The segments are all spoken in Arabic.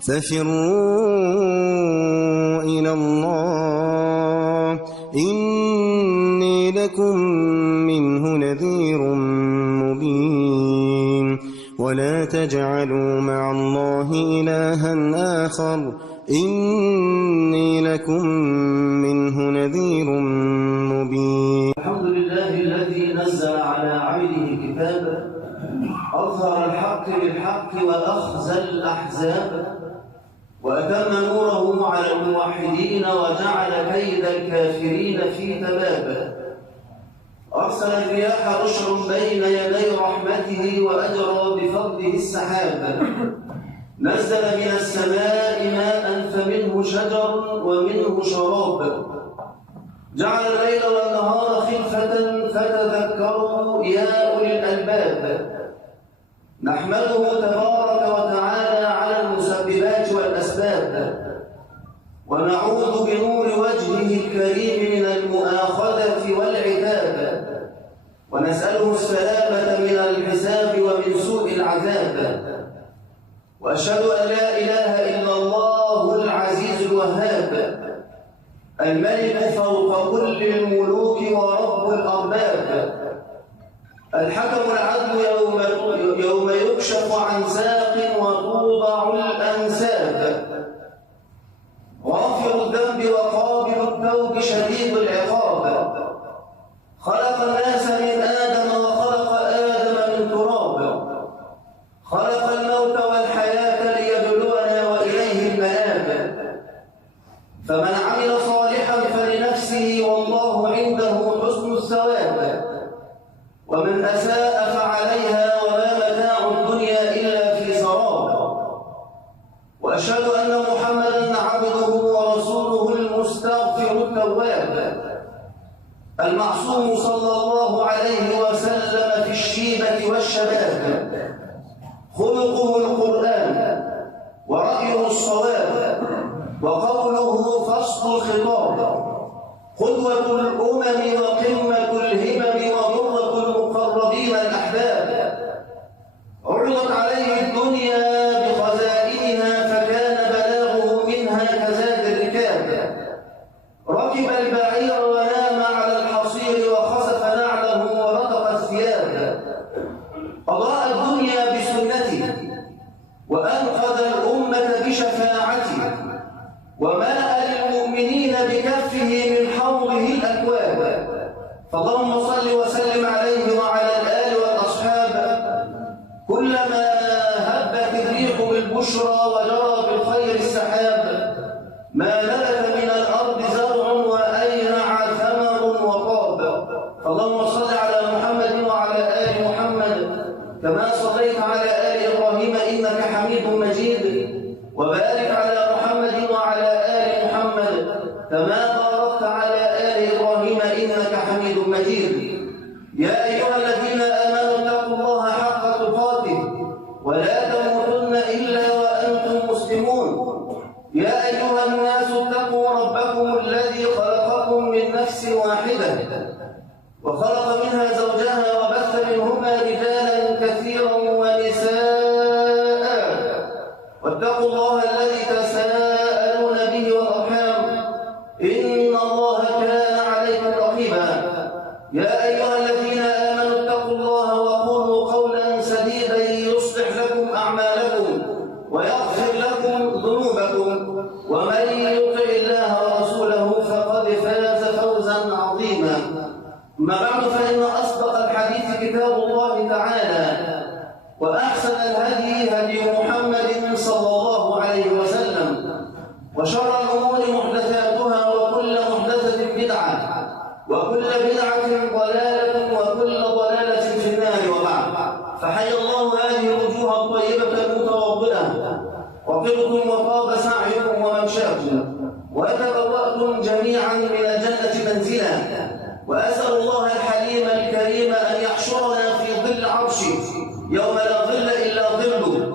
ففروا إلى الله إني لكم منه نذير مبين ولا تجعلوا مع الله إلها آخر إني لكم منه نذير مبين. الحمد لله الذي نزل على عبده كتابا أظهر الحق بالحق وأخزى الأحزاب وأتم نوره على الموحدين وجعل كيد الكافرين في تباب. أرسل الرياح بشر بين يدي رحمته وأجرى بفضله السحاب. نزل من السماء ماء فمنه شجر ومنه شراب. جعل الليل والنهار خلفة فتذكروا يا أولي الألباب. نحمده تبارك وتعالى على المسببات والأسباب ونعوذ بنور وجهه الكريم من المؤاخذة والعتاب ونسأله السلامة من الحساب ومن سوء العذاب. وأشهد أن لا إله إلا الله العزيز الوهاب الملك فوق كل الملوك ورب الأرباب. الحكم العدل يوم يكشف عن ساق وتوضع الأنساب. غافر الذنب وقابل التوب شديد العقاب. خلق الناس من آدم وخلق آدم من تراب. خلق الموت والحياة ليبلونا وإليه المآب. فمن عمل صالحا فلنفسه والله عنده حسن الثواب ومن أساء فعليها وما متاع الدنيا إلا في سراب. وأشهد أن محمدًا عبده ورسوله المستغفر التواب المعصوم صلى الله عليه وسلم في الشيبة والشباب. خلقه القرآن ورأيه الصواب وقوله فصل الخطاب. قدوة الأمم وقمة الهمم وضرة المقربين الأحباب. عرضت عليه الدنيا بخزائنها فكان بلاغه منها كزاد الركاب. ركب البعير ونام على الحصير وخسف نعله ورتق الثياب. أضاء الدنيا بسنته وأنقذ الأمة بشفاعته وملأ للمؤمنين بكفه من حوضه الأكواب. فاللهم صل وسلم عليه وعلى الآل والأصحاب. كلما هبت الريح بالبشرى وجرى بالخير السحاب ما نبت من الأرض زرع وأينع ثمر وطاب. فاللهم صل على محمد وعلى آل محمد كما صليت على آل إبراهيم إنك حميد مجيد وبارك على محمد وعلى آل محمد كما باركت على آل إبراهيم إنك حميد مجيد. يا أيها الذين آمنوا اتقوا الله حق تقاته ولا تموتن إلا وأنتم مسلمون. يا أيها الناس اتقوا ربكم الذي خلقكم من نفس واحدة وخلق منها زوجها وبث منهما رجالا كثيرا ونساء واتقوا الله الذي تساءلون به والأرحام إن الله كان عليكم رقيبا. يا أيها الذين آمنوا اتقوا الله وقولوا قولا سديدا يصلح لكم أعمالكم ويغفر لكم ذنوبكم ومن يطع الله ورسوله فقد فاز فوزا عظيما. أما بعد فإن أصدق الحديث كتاب الله تعالى وأحسن الهدي هدي محمد صلى الله عليه وسلم وشر الأمور محدثاتها وكل محدثة بدعة وكل بدعة ضلالة وكل ضلالة في النار. وبعد فحيا الله هذه الوجوه الطيبة المتوضئة وطبتم وطاب سعيكم وممشاكم وتبوأتم جميعا من الجنة منزلا. وأسأل الله الحليم الكريم أن يحشرنا في ظل عرشه يوم لا ظل إلا ظله.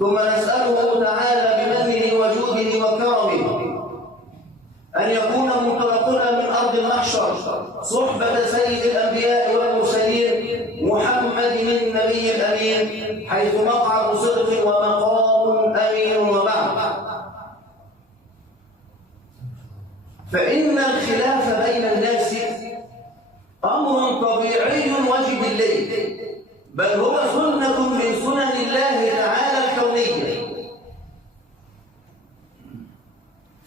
ثم نسأله تعالى بمنه وجوده وكرمه أن يكون منطلقنا من أرض المحشر صحبة سيد الأنبياء والمرسلين محمد النبي الأمين حيث مقعد صدق ومقام أمين. وبعد فإن الخلاف بين الناس أمر طبيعي وجبلي، بل هو سنة من سنن الله تعالى الكونية.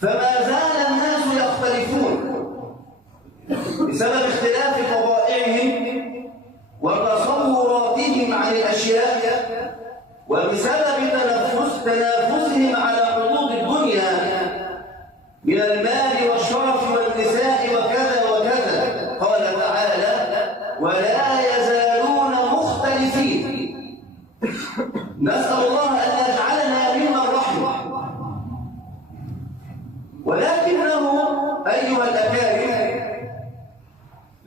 فما زال الناس يختلفون بسبب اختلاف طبائعهم وتصوراتهم عن الأشياء، وبسبب تنافسهم على حدود الدنيا من المال والشرف والنساء وكذا وكذا. قال تعالى: ولا يزالون مختلفين. نسأل الله أن يجعلنا ممن رحمه. ولكنه أيها الأكارم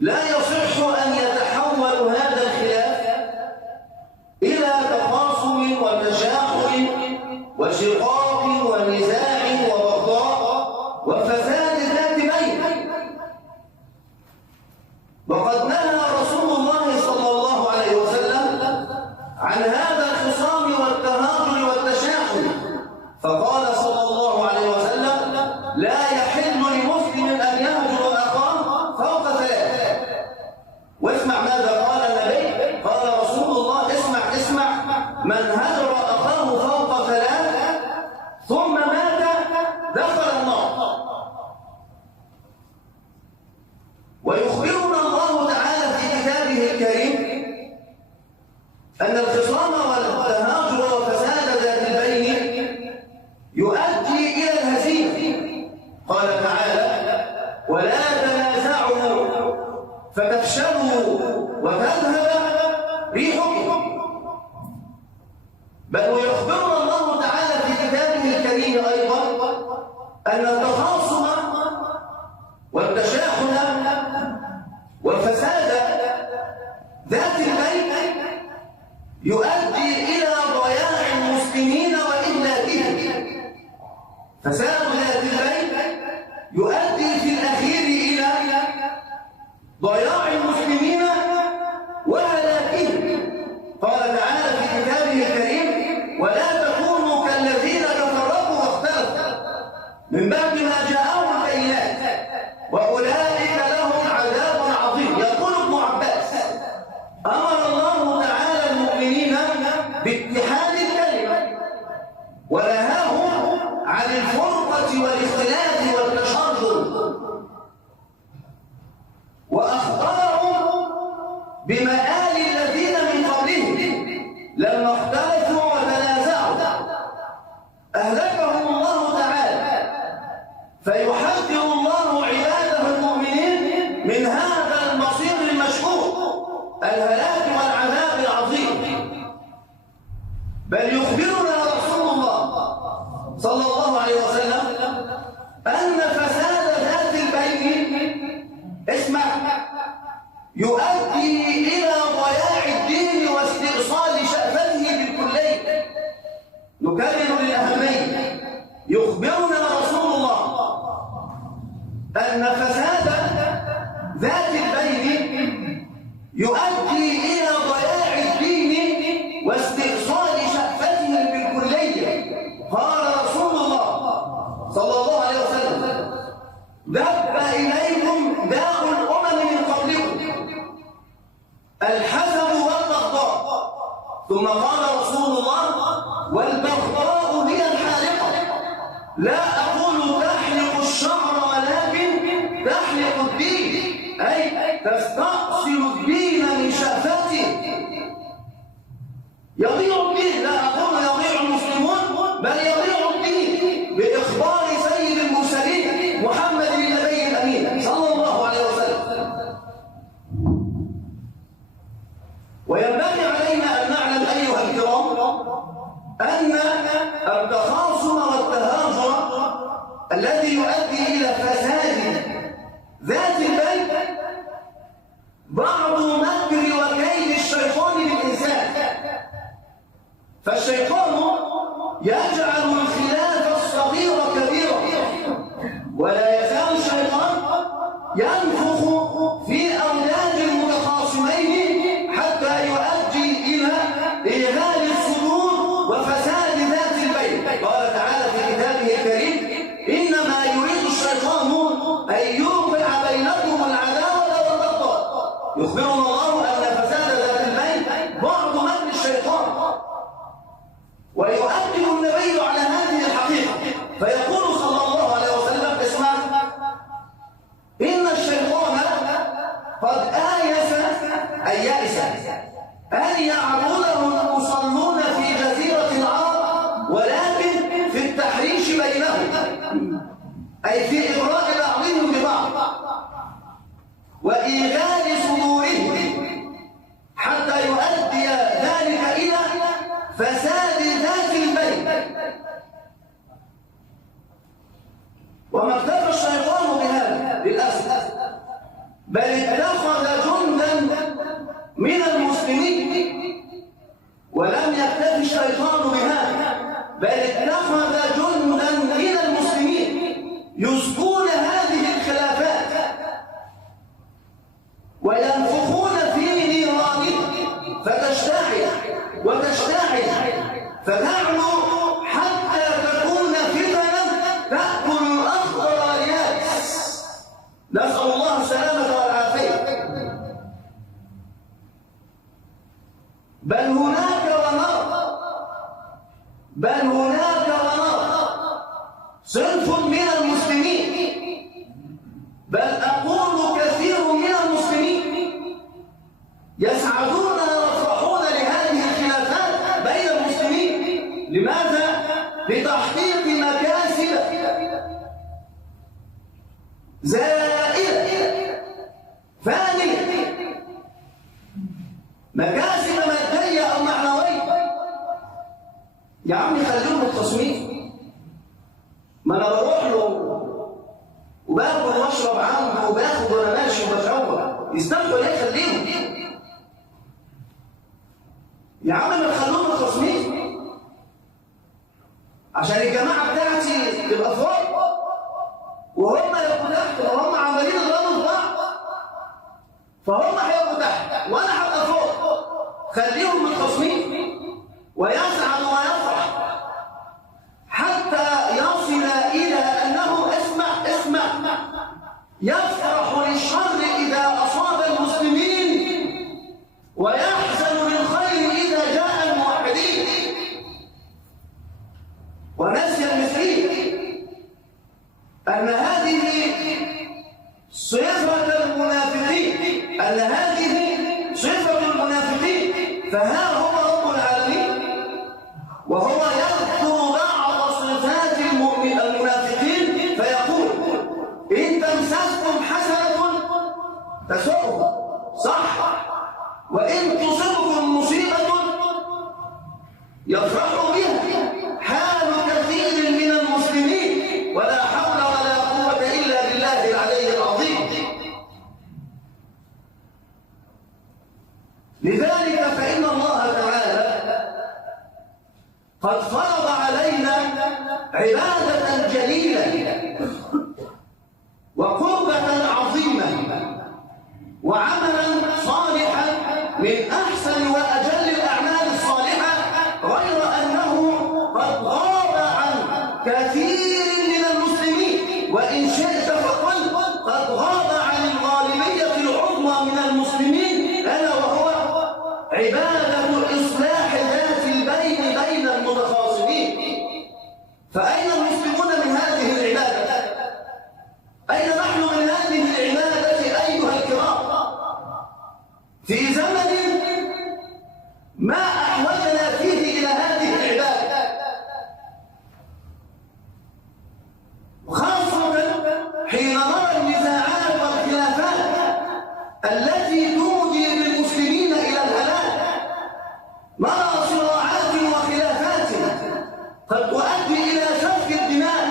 لا يصح أن يتحول هذا الخلاف إلى تخاصم وتشاحن وشقاق ونزاع وبغضاء وفساد ذات بين. وقد نهى رسول الله صلى الله عليه وسلم عن هذا الخصام والتهاجر والتشاحن، فقال صلى الله عليه وسلم: لا يحل لمسلم أن يهجر أخاه فوق ثلاث. واسمع ماذا قال النبي. قال رسول الله: اسمع من هجر أخاه فوق ثلاث ثم مات دخل النار. ويخبرنا الله تعالى في كتابه الكريم أن الخصام والتهاجر وفساد ذات البين يؤدي إلى الهزيمة. قال تعالى: ولا تنازعوا فتفشلوا وتذهب ريحكم. بل ويخبرنا الله تعالى في كتابه الكريم أيضا أن التخاصم والتشاحن والفساد ذات البين يؤدي إلى ضياع المسلمين وإهلاكهم. فساد ذات البين يؤدي في الأخير إلى ضياع المسلمين وهلاكهم. قال تعالى في كتابه الكريم: ولا تكونوا كالذين تفرقوا واختلفوا من بعد ما جاءهم البينات وأولئك لهم عذاب عظيم. يقول ابن عباس: أمر الله تعالى المؤمنين باتحاد الكلمة ونهاهم عن الفرقة والاختلاف والتشرذم، وأخبرهم بمآل الذين من قبلهم لما اختلفوا وتنازعوا أهلكهم الله تعالى. فيحذر الله عباده المؤمنين من هذا المصير المشهور، الهلاك والعذاب العظيم. بل يخبرنا رسول الله صلى الله عليه وسلم أن فساد ذات البين يؤدي إلى ضياع الدين واستئصال شأفته بالكلية. نكرر الأهمية. يخبرنا رسول الله أن فساد ذات البين يؤدي إلى ضياع الدين واستئصال شأفته بالكلية. قال رسول الله صلى الله عليه وسلم: دب إليكم داء الأمم من قبلكم، الحسد والبغضاء. ثم قال رسول الله: والبغضاء هي الحالقة، لا أقول تحلق الشعر ولكن تحلق الدين، أي تستأصل الدين من شأفته. يضيع الدين، لا أقول يضيع المسلمون، بل يضيع الدين بإخبار سيد المرسلين محمد النبي الأمين صلى الله عليه وسلم. وينبغي علينا أن نعلم أيها الكرام أن التخاصم والتهاجر الذي يؤدي إلى فساد ذات البين بعض مكر وكيد الشيطان للإنسان. فالشيطان يجعل الخلاف الصغير كبيرا، ولا يزال الشيطان ينفخ في أولاد المتخاصمين حتى يؤدي إلى إيغال الصدور وفساد ذات البين. قال تعالى في كتابه الكريم: إنما يريد الشيطان أن يخبرنا الله أن فساد ذات البين بعض مكر الشيطان، ويؤكد النبي على هذه الحقيقة فيقول صلى الله عليه وسلم: اسمع، إن الشيطان قد آيس أي يأس أن يعبده المصلون في جزيرة العرب، ولكن في التحريش بينهم، أي في إغراء بعضهم ببعض وإيغال صدورهم، حتى يؤدي ذلك إلى فساد ذات البين. وما اكتفى الشيطان بهذا للأسف، بل اتخذ جندا من المسلمين. ولم يكتفي الشيطان بهذا، بل اتخذ جندا من المسلمين يسقون هذه الخلافات وينفخون في نيرانها فتشتعل وتشتعل فتعلو حتى تكون فتنة تأكل الأخضر واليابس، نسأل الله السلامة والعافية. بل هناك ونار صنف من المسلمين، بل أقول كثير من المسلمين يسعدون ويفرحون لهذه الخلافات بين المسلمين. لماذا؟ لتحقيق مكاسب زائلة فانية، مكاسب مادية أو معنوية. يا عمي خليهم التصميم، ما أنا بروح له وباكل واشرب عنه وباخد وانا ماشي وبتروق، يستمتعوا ليه؟ خليهم يا عم، ما تخلوهم التصميم عشان الجماعه بتاعتي تبقى فوق وهم يبقوا تحت، وهم عمالين يضربوا في بعض فهم هيبقوا تحت وانا هبقى فوق. خليهم التصميم ويسعد ويفرح حتى يصل إلى أنه اسمع يفرح للشر إذا أصاب المسلمين ويحزن للخير إذا جاء الموحدين. ونسي المثلين أن هذه صفة المنافقين، فها هو رب العالمين وهو يذكر بعض صفات المنافقين فيقول: إن تمسسكم حسنة تسؤهم، صح، وإن تصبكم مصيبة يفرحوا بها، حال كثير من المسلمين، ولا حول ولا قوة إلا بالله العلي العظيم. لذلك فإن الله تعالى قد فرض علينا عبادة جليلة وقربة عظيمة وعملا صالحا من أحسن وأجل الأعمال الصالحة، غير أنه قد غاب عن كثير من المسلمين، وإن شئت فقل قد غاب عن الغالبية العظمى من المسلمين، ألا وهو عبادة إصلاح ذات البين بين المتخاصمين. فأين المسلمون من هذه العبادة؟ أين نحن من هذه العبادة أيها الكرام؟ في زمن ما أحوجنا فيه إلى هذه العبادة، خاصة حين نرى النزاعات والخلافات التي تودي بالمسلمين إلى الهلاك. نرى صراعات وخلافات قد تؤدي إلى سفك الدماء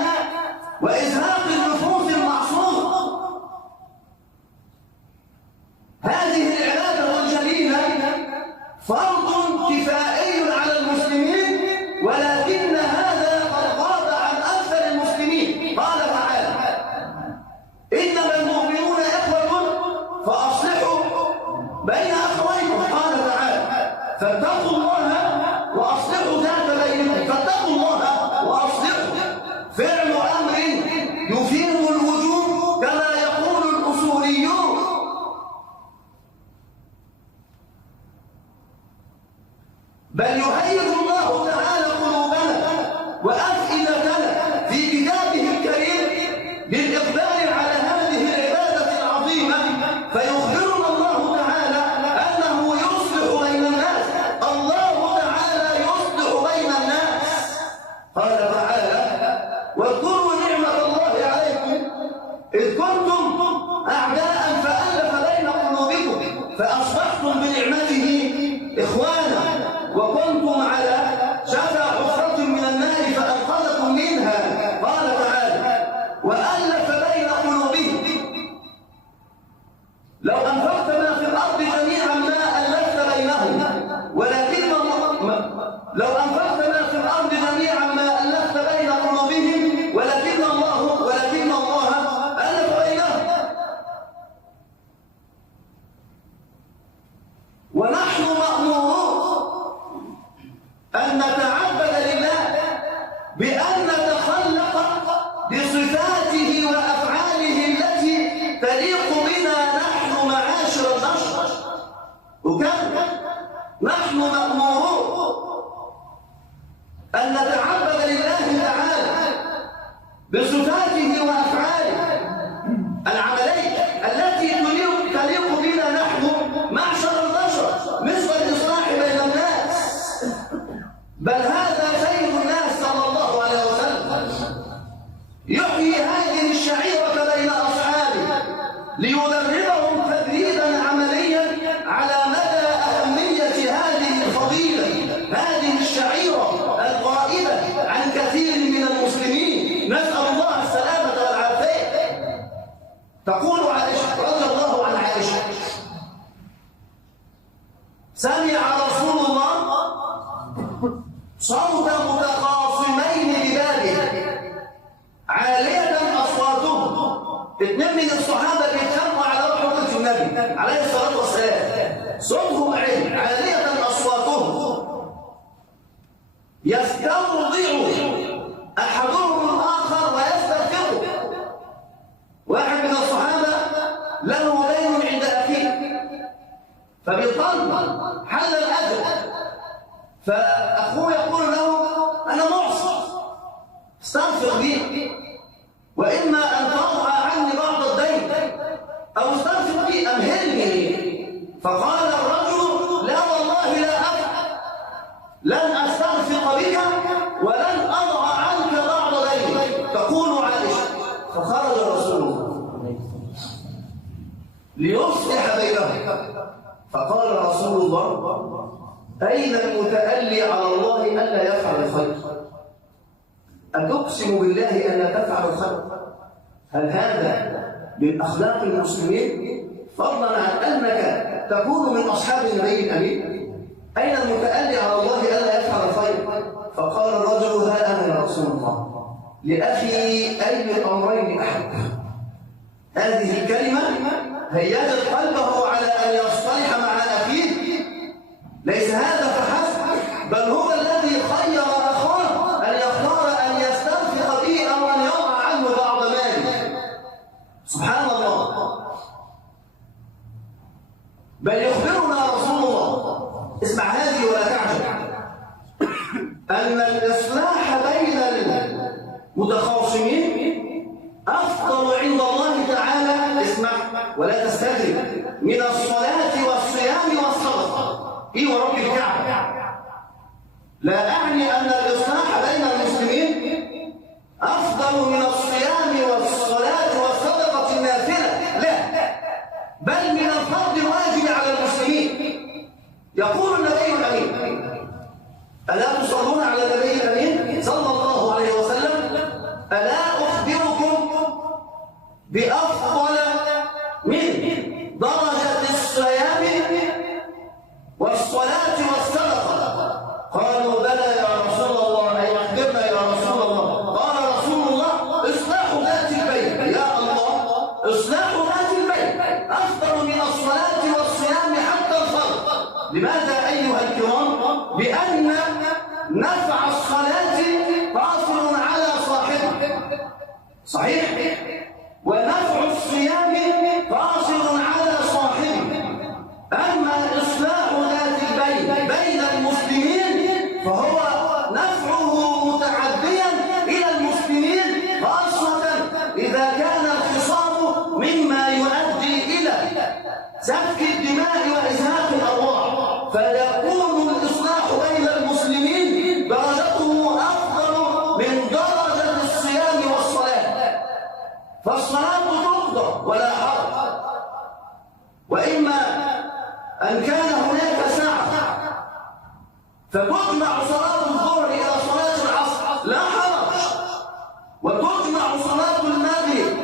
وإزهاق النفوس المعصومة. هذه العبادة الجليلة فرض كفائي على المسلمين، ولكن هذا قد غاب عن أكثر المسلمين. قال تعالى: إنما المؤمنون إخوة فأصلحوا بين أخويكم. قال تعالى: فاتقوا الله وأصلحوا ذات بينكم. فاتقوا الله وأصلحوا فعل أمر يفيد الوجوب كما يقول الأصوليون، بصفاته وأفعاله التي تليق بنا نحن معاشر البشر. وكم نحن مأمورون أن نتعبد لله تعالى بصفاته وأفعاله العملية التي تليق بنا نحن معشر البشر، مثل الإصلاح بين الناس. بل هذا سيد الناس صلى الله عليه وسلم يحيي هذه الشعيرة بين أصحابه ليدربهم تدريبا عمليا على مدى أهمية هذه الفضيلة، هذه الشعيرة الغائبة عن كثير من المسلمين. نسأل الله السلامة والعافية. تقول عائشة رضي الله عن عائشة: سمع رسول الله صوت متخاصمين ببابه عالية أصواتهم. اثنين من الصحابة بيتخانقوا على روح حضرة النبي عليه الصلاة والسلام، صوتهم عالية أصواتهم، يسترضع أحدهم الآخر ويستغفره. واحد من الصحابة له دين عند أخيه فبيطلب حل الأجر، فأخوه يقول له: أنا معصر، استغفر لي، وإما أن ترفع عني بعض الدين أو استغفر لي، أمهلني. فقال الرجل: لا والله لا أفعل، لن أستغفر بك ولن أضع عنك بعض دينك. تقول عائشة: فخرج رسول الله ليصلح بينهم، فقال رسول الله: أين المتألي على الله ألا يفعل الخير؟ أتقسم بالله أن لا تفعل الخير؟ هل هذا من أخلاق المسلمين؟ فضلا عن أنك تكون من أصحاب النبي الأمين. أين المتألي على الله ألا يفعل الخير؟ فقال الرجل: ها أنا يا رسول الله، لأخي أي الأمرين أحب. هذه الكلمة هيجت قلبه على أن يصطلح مع أخيه. ليس هذا فحسب، بل هو الذي خير أخاه أن يختار أن يستنفق به أو أن يضع عنه بعض ماله. سبحان الله. بل يخبرنا رسول الله، اسمع هذه ولا تعجب، أن الإصلاح بين المتخاصمين أفضل عند الله تعالى، اسمع ولا تستغرب، من الصلاة والصيام والصدقة. إيه ورب الكعبة، لا أعني أن الإصلاح بين المسلمين أفضل من الصيام والصلاة والصدقة النافلة، لا، بل من الفرض الواجب على المسلمين. يقول النبي الأمين: ألا تصلون على النبي الأمين صلى الله عليه وسلم؟ ألا أخبركم بأفضل من درجة الصيام والصلاة والصدقة؟ قالوا: بلى يا رسول الله، أي أخبرنا يا رسول الله. قال رسول الله: إصلاح ذات البين. يا الله، إصلاح ذات البين أفضل من الصلاة والصيام حتى الفرض. لماذا أيها الكرام؟ لأن نفع الصلاة قاصر على صاحبه، صحيح؟ ونفع الصيام قاصر على صاحبه. أما إصلاح ذات البين بين المسلمين فهو نفعه متعديا إلى المسلمين، خاصة إذا كان الخصام مما يؤدي إلى سفك الدماء وإزهاق الأرواح، فيكون الإصلاح بين المسلمين درجته أفضل من درجة الصيام والصلاة. فالصلاة تقضى ولا حرج، وإما أن كان هناك ساعة فتجمع صلاة الظهر إلى صلاة العصر لا حرج، وتجمع صلاة المغرب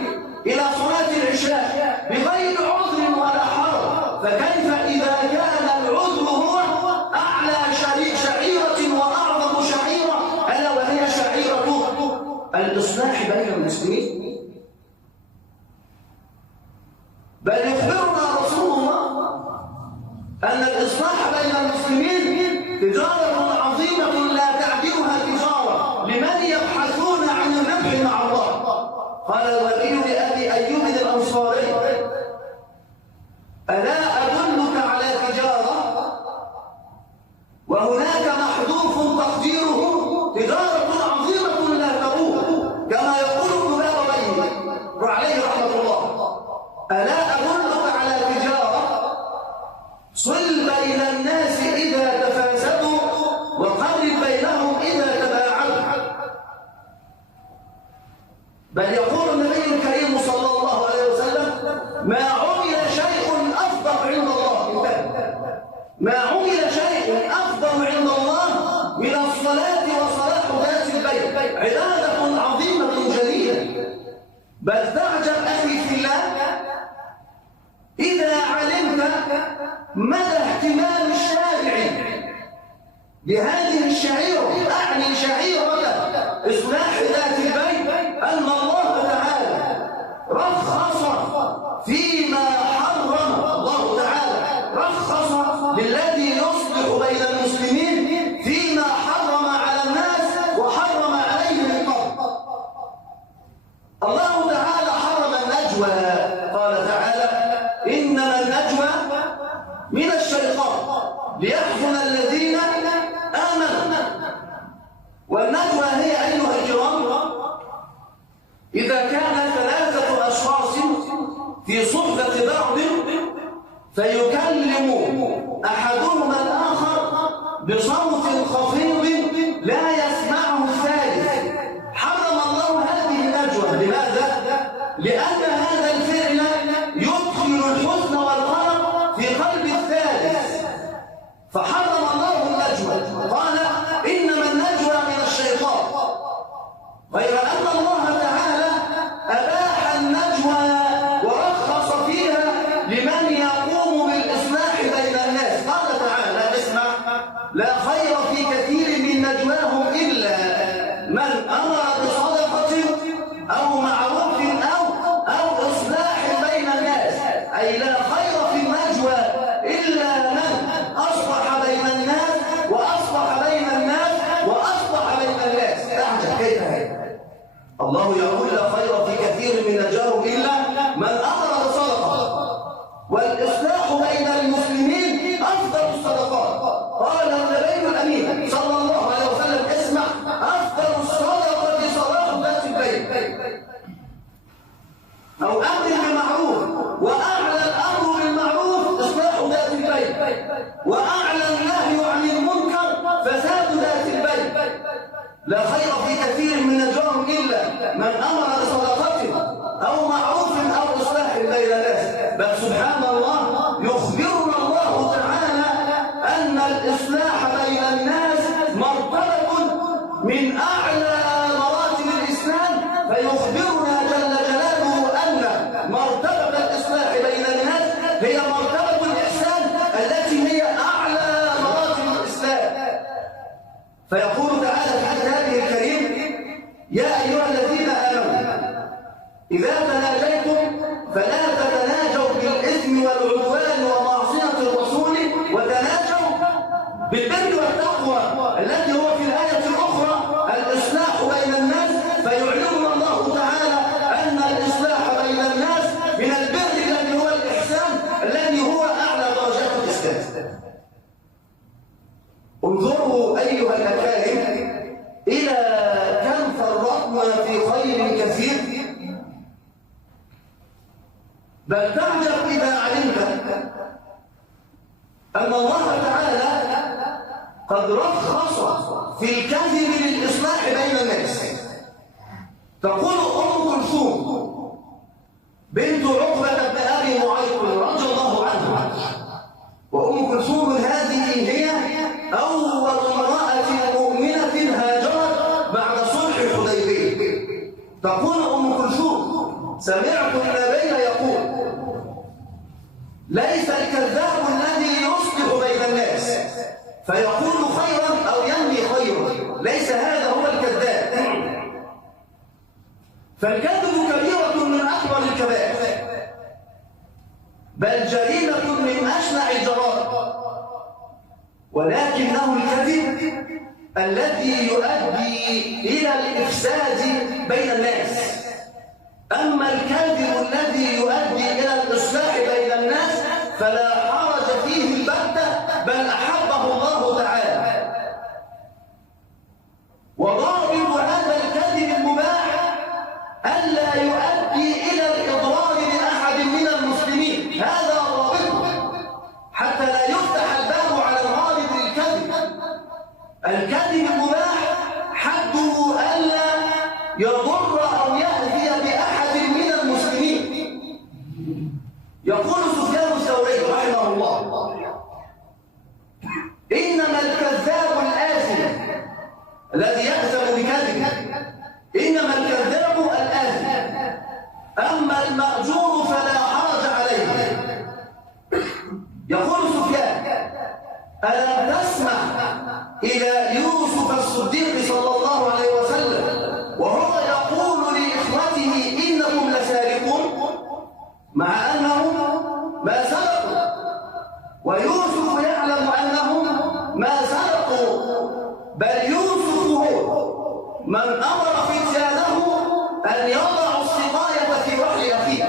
إلى صلاة العشاء بغير عذر ولا حرج. فكيف إذا كان العذر هو أعلى شعيرة وأعظم شعيرة، ألا وهي شعيرة الإصلاح بين المسلمين؟ بل يخبرنا رسول الله أن الإصلاح بين المسلمين تجارة عظيمة لا تعدلها تجارة لمن يبحثون عن الربح مع الله. قال النبي لأبي أيوب الأنصاري: ألا أدلك على تجارة؟ وهناك محذوف تقديره: تجارة عظيمة لا تبور، كما يقول ابن بابويه عليه رحمة الله. ألا أدلك على تجارة صل بين الناس إذا تفاسدوا وقرب بينهم إذا تباعدوا. بل يقول النبي الكريم صلى الله عليه وسلم: ما عمل شيء أفضل عند الله، ما عمل شيء أفضل عند الله من الصلاة وصلاح ذات البيت، عبادة عظيمة جليلة. بل تعجب أخي في الله إذا علمت مدى اهتمام الشارع بهذه الشعيرة، أعني شعيرة إصلاح ذات البيت، أن الله تعالى رخص فيما حرم. الله تعالى رخص للذي يصلح بين المسلمين فيما حرم على الناس وحرم عليهم القتل. الله تعالى حرم النجوى، قال تعالى: إنما النجوى من الشيطان ليحزن الذين آمنوا. والنجوى هي أيها الكرام إذا كان ثلاثة أشخاص في صحبة بعض فيكلم أحدهما الآخر بصوت خفيض لا يسمعه الثالث، حرم الله هذه النجوى. لماذا؟ لأن هذا الفعل يدخل الحزن والقلق في قلب الثالث، فحرم الله النجوى. قال: إنما النجوى من الشيطان. غير أن الله تعالى أباح النجوى ورخص فيها لمن يقوم بالإصلاح بين الناس. قال تعالى: اسمع: لا خير في كثير من نجواهم إلا من أمر بصدقة أو معروف أو إصلاح بين الناس. أي لا خير في النجوى إلا من أصلح بين الناس وأصلح بين الناس وأصلح بين الناس. تعجب كيف هذا؟ الله يقول: لا خير في كثير من نجواهم إلا من أمر بصدقة، والإصلاح بين المسلمين أفضل الصدقات. قال النبي الأمين صلى الله عليه وسلم: اسمع: أفضل الصدقة صلاح ذات البيت، أو أمر بالمعروف، وأعلى الأمر بالمعروف إصلاح ذات البيت، وأعلى النهي عن المنكر فساد ذات البيت. لا خير في كثير من نجواهم إلا من أمر بصدقة أو معروف أو إصلاح بين الناس. بل سبحان الله يخبرنا الله تعالى أن الإصلاح بين الناس مرتبة من أعلى مراتب الإسلام، فيخبرنا جل جلاله أن مرتبة الإصلاح بين الناس هي مرتبة الإحسان التي هي أعلى مراتب الإسلام. فيقول تعالى في كتابه الكريم: يا أيها الذين آمنوا إذا تناجيتم فلا تتناجوا بالإثم والعدوان ومعصية الرسول، وتناجوا بالبر والتقوى الذي هو في الآية الأخرى الإصلاح بين الناس. فيعلمنا الله تعالى أن الإصلاح بين الناس من البر الذي هو الإحسان الذي هو أعلى درجات الإسلام. انظروا أيها الأكارم إلى كم فرطنا في خير كثير. بل تعجب إذا علمت أن الله تعالى قد رخص في الكذب للإصلاح بين الناس. تقول أم كلثوم بنت عقبة بن أبي معيط رضي الله عنها، وأم كلثوم هذه هي أول امرأة مؤمنة هاجرت بعد صلح الحديبية. تقول أم كلثوم: سمعت النبي يقول: ليس الكذاب الذي يصلح بين الناس فيقول خيرا أو ينمي خيرا، ليس هذا هو الكذاب. فالكذب كبيرة من أكبر الكبائر، بل جريمة من أشنع الجرائم، ولكنه الكذب الذي يؤدي إلى الإفساد بين الناس، أما الكذب الذي يؤدي إلى الإصلاح بين الناس فلا حرج فيه البتة، بل أحبه الله تعالى. وضابط هذا الكذب المباح ألا يؤدي إلى الإضرار بأحد من المسلمين، هذا ضابطه حتى لا يفتح الباب على الغالب للكذب. الكذب المباح حده ألا يضر أو يأذي بأحد من المسلمين. يقول سفيان الثوري رحمه الله: إنما الكذاب الآثم الذي يأثم بكذبه، إنما الكذاب الآثم، أما المأجور فلا حرج عليه. يقول سفيان: ألم تسمع إلى يوسف الصديق صلى الله عليه وسلم وهو يقول لإخوته إنكم لسارقون، مع أنهم ما سرقوا، ويوسف يعلم أنهم ما سرقوا، بل يوسف هو من أمر فتيانه أن يضعوا السقاية في رحل أخيه.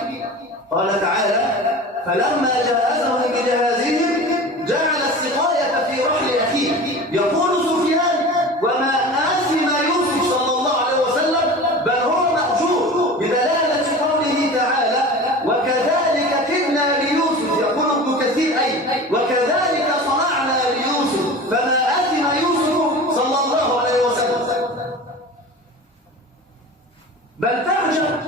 قال تعالى: فلما جهزهم بجهازهم جعل السقاية في رحل أخيه. يقول سفيان: وما آثم يوسف صلى الله عليه وسلم، بل هو مأجور، بدلالة قوله تعالى: وكذلك كدنا ليوسف. يقول ابن كثير: أي وكذلك صنعنا ليوسف، فما آثم يوسف صلى الله عليه وسلم. بل تعجب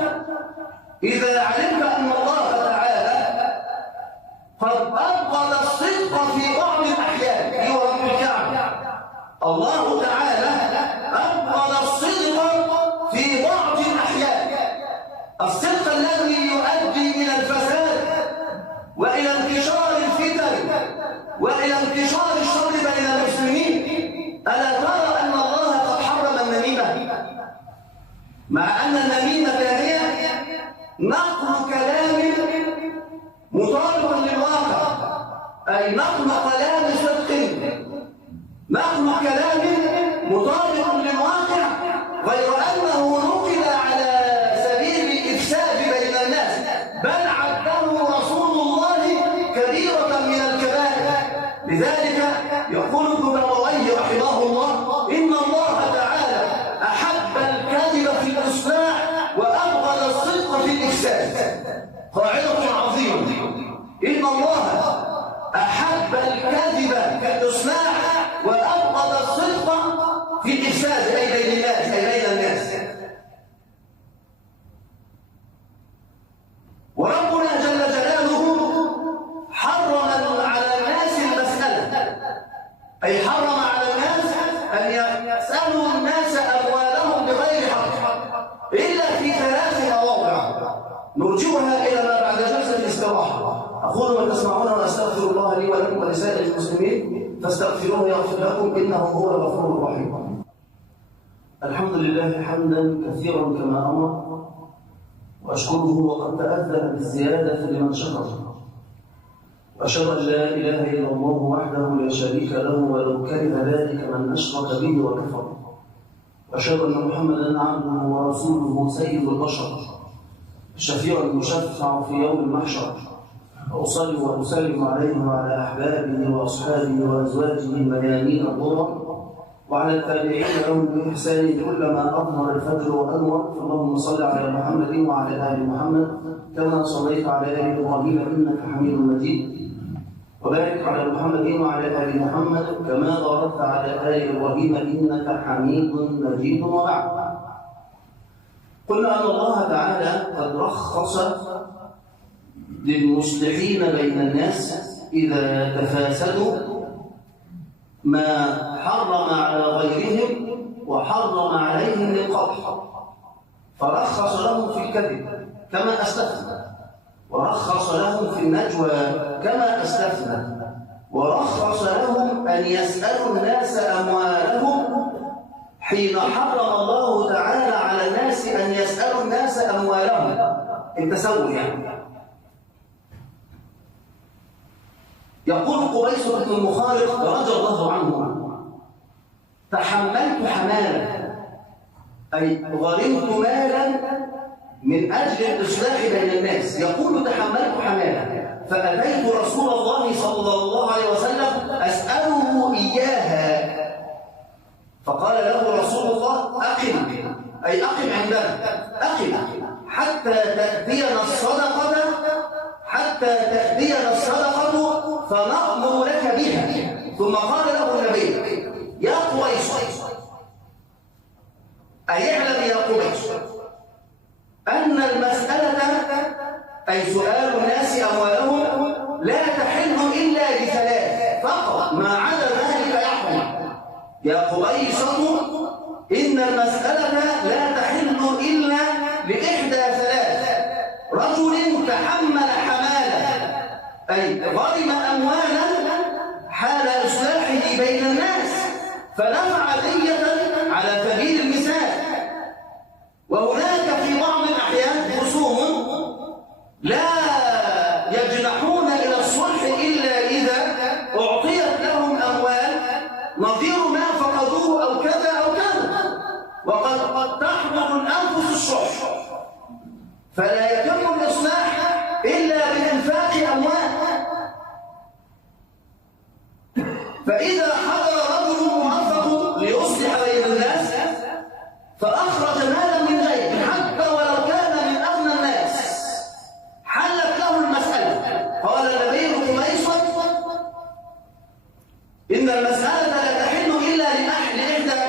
إذا علمت أن الله تعالى قد أبطل الصدق في بعض الأحيان. أيها رب الكعبة، الله تعالى أبطل الصدق في بعض الأحيان، الصدق الذي يؤدي إلى الفساد وإلى انتشار الفتن وإلى انتشار الشر بين المسلمين. ألا ترى أن الله قد حرم النميمة، مع أن النميمة هي نقل كلام مطابق للواقع، أي نقل كلام صدق، نقل كلام مطابق للواقع، غير أنه نقل على سبيل الإفساد بين الناس، بل عده رسول الله كبيرة من الكبائر. لذلك يقول ابن بابويه رحمه الله: إن الله تعالى أحب الكذب في الإصلاح وأبغض الصدق في الإفساد. قاعدة عظيمة: إن الله أحب الكذب في الإصلاح وأبغض الصدق في الإفساد، أي بين الناس، أي بين الناس. وربنا جل جلاله حرم على الناس المسألة، أي حرم على الناس أن يسألوا الناس أموالهم بغير حق، إلا في 3 مواضع نرجوها إلى ما بعد جلسة الاستراحة. أقول ما تسمعون وأستغفر الله لي ولكم ولسائر المسلمين فاستغفروه يغفر لكم، إنه هو الغفور الرحيم. الحمد لله حمدا كثيرا كما أمر، وأشكره وقد تأذن بالزيادة لمن شكر، وأشهد أن لا إله إلا الله وحده لا شريك له ولو كره ذلك من أشرك به وكفر، وأشهد أن محمدا عبده ورسوله سيد البشر الشفيع المشفع في يوم المحشر، وأصلي وأسلم عليه وعلى أحبابه وأصحابه وأزواجه الميامين الغرر، وعلى التابعين لهم بإحسان كلما أظهر الفجر وأنور. اللهم صل على محمد وعلى آل محمد كما صليت على آل إبراهيم إنك حميد مجيد، وبارك على محمد وعلى آل محمد كما باركت على آل إبراهيم إنك حميد مجيد. وبعد، قلنا أن الله تعالى قد رخص للمصلحين بين الناس إذا تفاسدوا ما حرم على غيرهم وحرم عليهم القطع، فرخص لهم في الكذب كما أسلفنا، ورخص لهم في النجوى كما أسلفنا، ورخص لهم أن يسألوا الناس أموالهم حين حرم الله تعالى على الناس أن يسألوا الناس أموالهم. التسول يعني. يقول قبيس بن المخارق رضي الله عنه: تحملت حمالا، أي غرمت مالا من أجل الإصلاح بين الناس. يقول تحملت حمالة فأتيت رسول الله صلى الله عليه وسلم أسأله إياها، فقال له رسول الله أقم، أي أقم عندنا، أقم حتى تأتينا الصدقة، حتى تأتينا الصدقة فنأمر لك بها. ثم قال له النبي يا قويس، أي اعلم يا قويس أن المسألة، أي سؤال الناس أموالهم، لا تحل إلا بثلاث فقط، ما عدا ذلك يحرم. يا قبيصة إن المسألة لا تحل إلا لإحدى ثلاث: رجل تحمل حمالة، أي غرم أموالا حال إصلاحه بين الناس فدفع دية على سبيل المثال. وهناك في بعض الأحيان خصوم لا يجنحون إلى الصلح إلا إذا أعطيت لهم أموال نظير ما فقدوه أو كذا أو كذا، وقد تحضر الأنفس الشح، فلا يتم الإصلاح إلا بإنفاق أموال. فإذا حضر رجل موفق ليصلح بين الناس فأخرج مالا من جيبه حتى ولو كان من أغنى الناس، حلت له المسألة. قال النبي قبيصة إن المسألة لا تحل إلا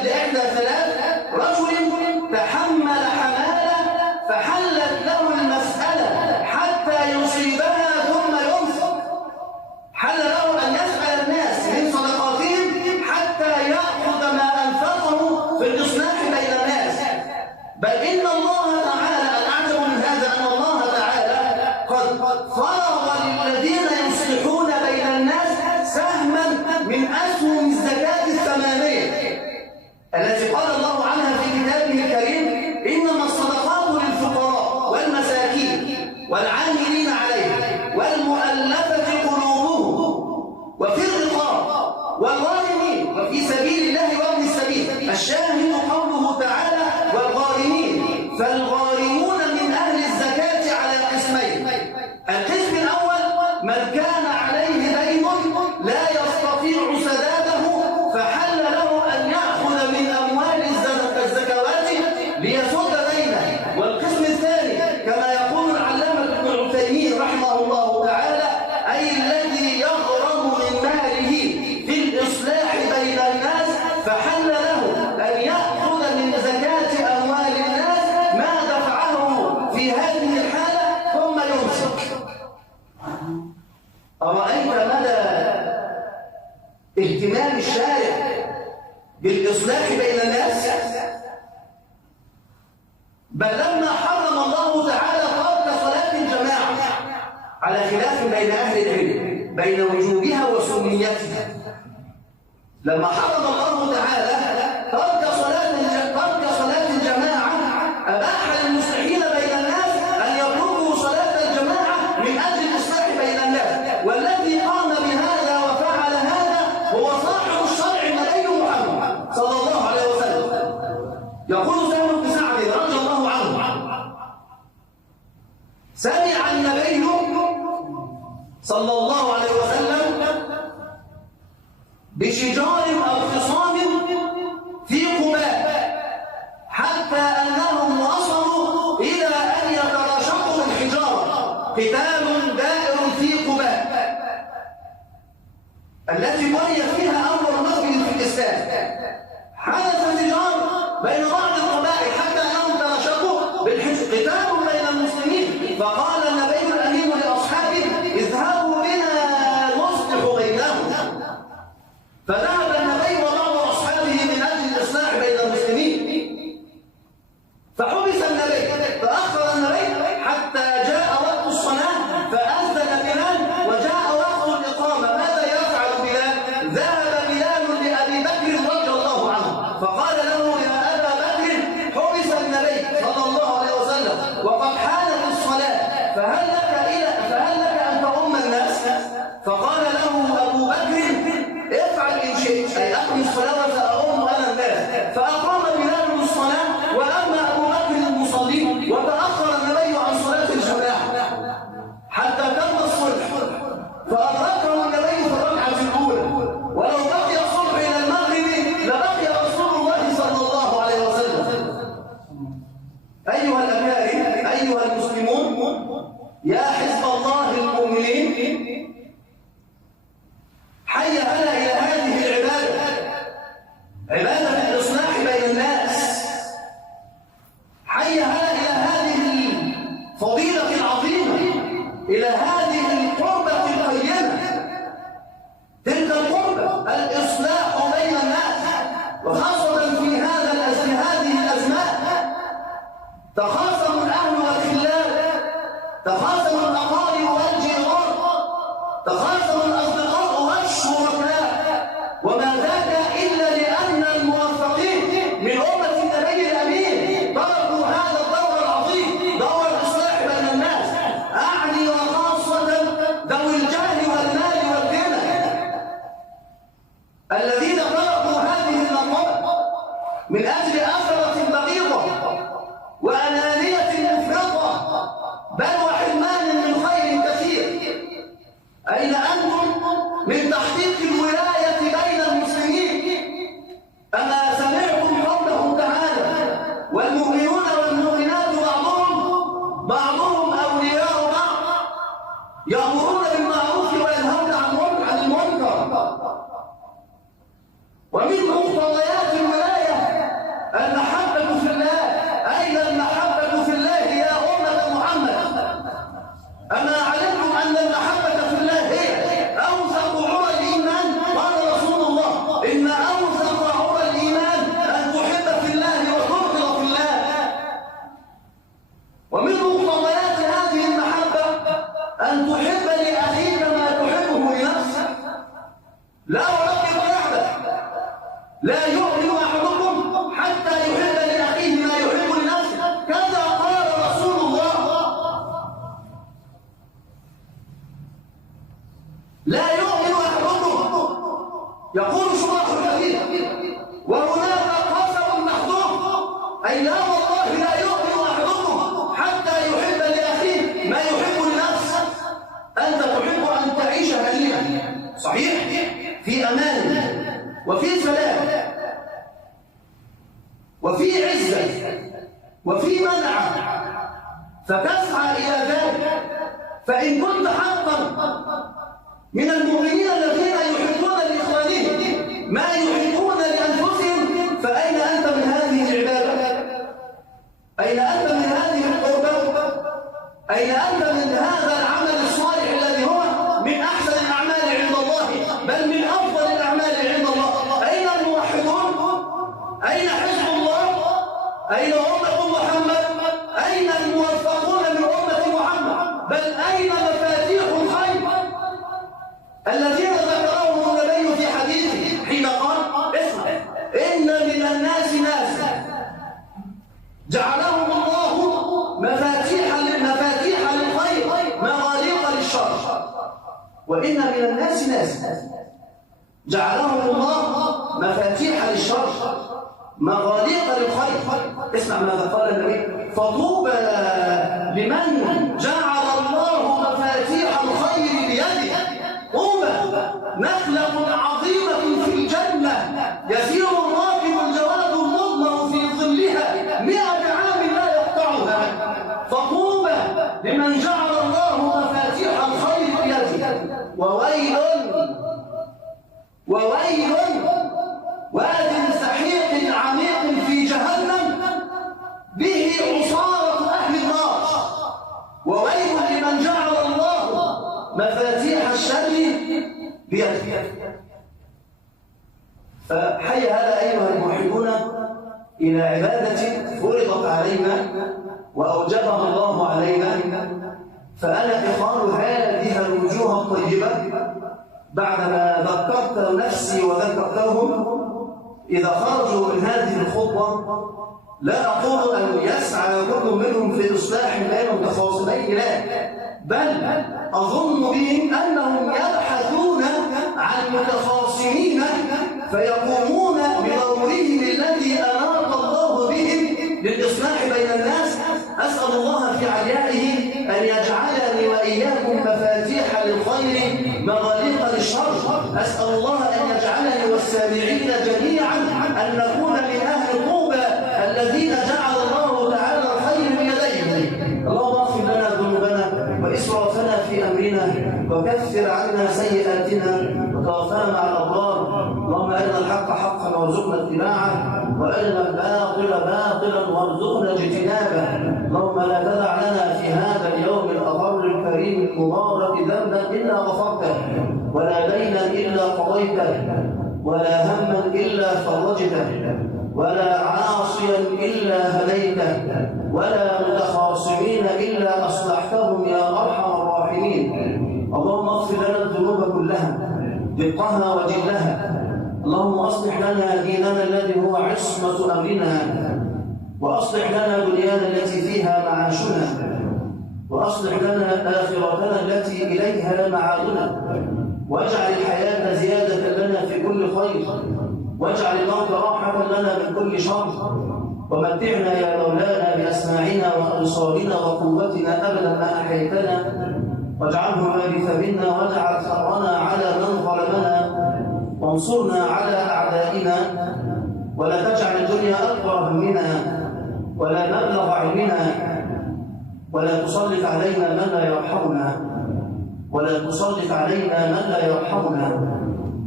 لإحدى ثلاث: رجل تحمل حمالة فحلت له المسألة حتى يصيبها ثم ينفق، حل له أن يسأل الناس من صدقاتهم حتى يأخذ ما أنفقه في الإصلاح بين الناس. بل إن الله تعالى، الأعجب من هذا أن الله تعالى قد فرض للذين يصلحون بين الناس سهما من أسهم الزكاة الثمانية التي قال الله عنها في كتابه الكريم: إنما الصدقات للفقراء والمساكين والعاملين عليها والمؤلفة قلوبهم وفي الرقاب والغارمين وفي سبيل الله وابن السبيل. الشاهد قوله تعالى: والغارمين. فالغارمون من أهل الزكاة على قسمين: القسم الأول من كان عليه دين لا يستطيع سداده فحل له أن يأخذ من أموال الزكوات ليسد دينه. والقسم الثاني كما يقول العلامة ابن عثيمين رحمه الله تعالى: أي الذي يغرم من ماله في الإصلاح بين الناس فحل له أن يأخذ من زكاة أموال الناس ما دفعه في هذه الحالة ثم يمسك. أرأيت مدى اهتمام الشارع بالإصلاح بين الناس؟ بل لما حرم الله تعالى ترك صلاة الجماعة على خلاف بين أهل العلم بين وجوبها وسنيتها، لما حرم الله تعالى ترك صلاة الجماعة أباح للمصلحين بين الناس أن يتركوا صلاة الجماعة من أجل الإصلاح بين الناس. والذي قام بهذا وفعل هذا هو صاحب الشرع النبي محمد صلى الله عليه وسلم. يقول سهل بن سعد رضي الله عنه: سمع النبي صلى الله عليه وسلم بشجار أو خصام في قباء حتى أنهم وصلوا إلى أن يتراشقوا الحجارة، قتال دائر في قباء التي بني فيها أول مسجد في الإسلام. حدث حجار بين بعض القبائل حتى أنهم تراشقوا قتال بين المسلمين. فقال النبي الأمين لأصحابه: اذهبوا بنا نصلح بينهم. فذهب النبي وبعض أصحابه من أجل الإصلاح بين المسلمين، فحبس النبي، فأخر النبي حتى جاء وقت الصلاة فأذن بلال وجاء وقت الإقامة. ماذا يفعل بلال؟ ذهب بلال لأبي بكر رضي الله عنه فقال له: يا أبا بكر، حبس النبي صلى الله عليه وسلم وقد حانت الصلاة، فهل لك أن تؤم الناس؟ فقال له أبو بكر: افعل إن شئت، أي أقم الصلاة فأؤم أنا الناس. فأقام بلال الصلاة وأما أبو بكر المصلي وتأخر النبي أيها الأكارم، أيها المسلمون، يا حزب الله المؤمنين، حي هلا إلى هذه العبادة، عبادة الإصلاح بين الناس. حي هلا إلى هذه الفضيلة العظيمة، إلى هذه القربة القيمة. تلك القربة الإصلاح بين الناس، وخاصة في هذه الأزمات. تخاصم الأهل والخلان، تخاصم الأقارب والجيران، تخاصم الأصدقاء والشركاء، وما ذاك إلا لأن الموفقين من أمة النبي الأمين تركوا هذا الدور العظيم، دور الإصلاح بين الناس. أعني وخاصة ذوي الجهل والمال والغنى الذين تركوا هذه المنطقة من أجل أثرة بغيضة وأنانية مفرطة، بل وحرمان من خير كثير. أين أنتم من تحقيق الولاية بين المسلمين؟ أما سمعتم قوله تعالى: والمؤمنون والمؤمنات بعضهم أولياء بعض، يأمرون بالمعروف وينهون عن المنكر. ومن مقتضيات الولاية المحبة في الله. أين المحبة في الله يا أمة محمد؟ أما علمتم أن المحبة في الله هي أوثق عرى الإيمان؟ قال رسول الله: إن أوثق عرى الإيمان أن تحب في الله وتبغض في الله. ومن مقتضيات هذه المحبة أن تحب لأخيك ما تحبه لنفسك. لا ورقب وحدك، لا يؤمن أحدكم حتى يحب لأخيه ما يحب لنفسه، كذا قال رسول الله. لا يؤمن أحدكم، يقول شراح الحديث، وهناك قسم محذوف، أي لا والله لا يؤمن أحدكم حتى يحب لأخيه ما يحب لنفسه. أنت تحب أن تعيش هنيئا، صحيح، في أمان وفي سلام وفي عزة وفي منعة، فتسعى إلى ذلك. فإن كنت حقا من المؤمنين الذين يحبون لإخوانهم ما يحبون لأنفسهم، فأين أنت من هذه العبادة؟ أين أنت من هذه القربة؟ أين أنت من هذا العمل الصالح الذي هو من أحسن الأعمال عند الله، بل من أفضل الأعمال عند الله؟ أين الموحدون؟ أين حزب الله؟ أين أمة محمد؟ أين الموفقون من أمة محمد؟ بل أين مفاتيح الخير الذين ذكرهم النبي في حديثه حين قال: اسمع، إن من الناس ناسا جعلهم الله مفاتيح للخير مغاليق للشر. وإن من الناس ناسا جعلهم الله مفاتيح للشر مغاليق للخير. اسمع ماذا قال النبي: فطوبى لمن جعل الله مفاتيح الخير بيده. طوبى نخلة عظيمة في الجنة يسير الراكب الجواد المضمر في ظلها 100 عام لا يقطعها. فطوبى لمن جعل الله مفاتيح الخير بيده. وويل واد سحيق عميق في جهنم به عصارة أهل النار. وويل لمن جعل الله مفاتيح الشر بيده. فحي هذا أيها الموحدون إلى عبادة فرضت علينا وأوجبها الله علينا. فأنا إخوان هذه الوجوه الطيبة بعدما ذكرت نفسي وذكرتهم إذا خرجوا من هذه الخطوة، لا أقول أن يسعى كل منهم في إصلاح بين متخاصمين، لا، بل أظن بهم أنهم يبحثون عن متخاصمين فيقومون بدورهم الذي أناط الله بهم للإصلاح بين الناس. أسأل الله في عليائه أن يجعلني وإياكم مفاتيح للخير مغاليق للشر. أسأل الله أن يجعلني والسامعين جميعا أن نكون من أهل طوبى الذين جعل الله تعالى الخير وكفر عنا سيئاتنا وتوفنا مع الأبرار. اللهم أرنا الحق حقا وارزقنا اتباعه، وأرنا الباطل باطلا وارزقنا اجتنابه. اللهم لا تدع لنا في هذا اليوم الأبر الكريم المبارك ذنبا إلا غفرته، ولا دينا إلا قضيته، ولا هما إلا فرجته، ولا عاصيا إلا هديته، ولا متخاصمين إلا أصلحتهم يا أرحم الراحمين. اللهم اغفر لنا الذنوب كلها دقها وجلها. اللهم أصلح لنا ديننا الذي هو عصمة أمرنا، وأصلح لنا دنيانا التي فيها معاشنا، وأصلح لنا آخرتنا التي إليها معادنا، واجعل الحياة زيادة لنا في كل خير، واجعل الموت راحة لنا من كل شر، ومتعنا يا مولانا بأسماعنا وأبصارنا وقوتنا أبدا ما أحييتنا، واجعله الوارث منا، واجعل ثأرنا على من ظلمنا، وانصرنا على أعدائنا، ولا تجعل الدنيا أكبر همنا ولا مبلغ علمنا، ولا تسلط علينا من لا يرحمنا، ولا تسلط علينا من لا يرحمنا،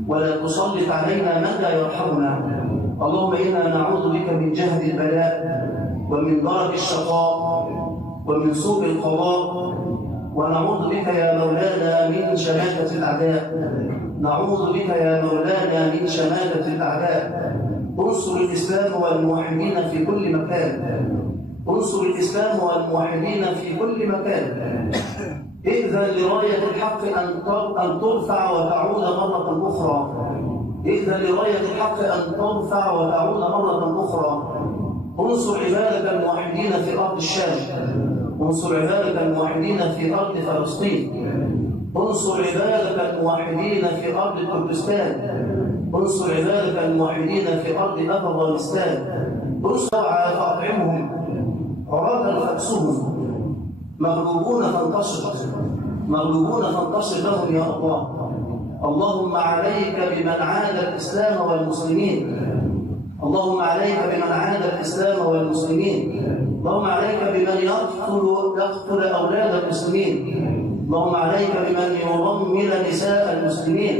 ولا تسلط علينا من لا يرحمنا. اللهم إنا نعوذ بك من جهد البلاء، ومن درك الشقاء، ومن سوء القضاء، ونعوذ بك يا مولانا من شماتة الأعداء. نعوذ بك يا مولانا من شماتة الأعداء. انصر الإسلام والموحدين في كل مكان، انصر الإسلام والموحدين في كل مكان. إذن لراية الحق أن ترفع وتعود مرة أخرى، إذن لراية الحق أن ترفع وتعود مرة أخرى. انصر عبادك الموحدين في أرض الشام، انصر عبادك الموحدين في أرض فلسطين، انصر عبادك الموحدين في أرض تركستان، انصر عبادك الموحدين في أرض أفغانستان. انصر فأطعمهم عراة فأكسهم، مغلوبون فانتصر، مغلوبون فانتصر لهم يا الله. اللهم عليك بمن عاد الإسلام والمسلمين، اللهم عليك بمن عاد الإسلام والمسلمين، اللهم عليك بمن يقتل أولاد المسلمين، اللهم عليك بمن يرمل نساء المسلمين،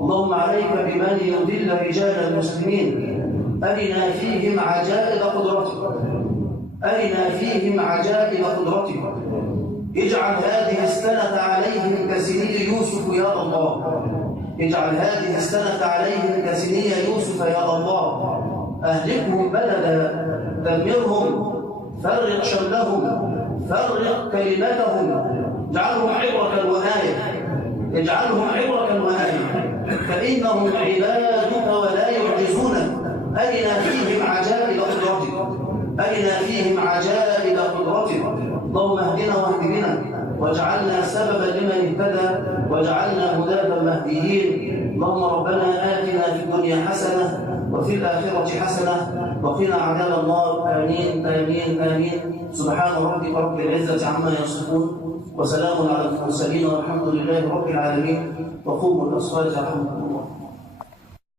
اللهم عليك بمن يذل رجال المسلمين. أرنا فيهم عجائب قدرتك، أرنا فيهم عجائب قدرتك. اجعل هذه السنة عليهم كسني يوسف يا الله، اجعل هذه السنة عليهم كسني يوسف يا الله. أهلكهم بلدا، دمرهم، فرق شملهم، فرق كلمتهم، اجعلهم عبرة وآية، اجعلهم عبرة وآية، فإنهم عبادك ولا يعجزونك. أرنا فيهم عجائب قدرتك، أرنا فيهم عجائب قدرتك. اللهم اهدنا واهد بنا، واجعلنا سببا لمن اهتدى، واجعلنا هداة مهديين. اللهم ربنا آتنا في الدنيا حسنة وفي الآخرة حسنة وقنا عذاب النار. آمين آمين آمين. سبحان ربك رب العزة عما يصفون، وسلام على المرسلين، والحمد لله رب العالمين. وقوموا الأصوات رحمكم الله.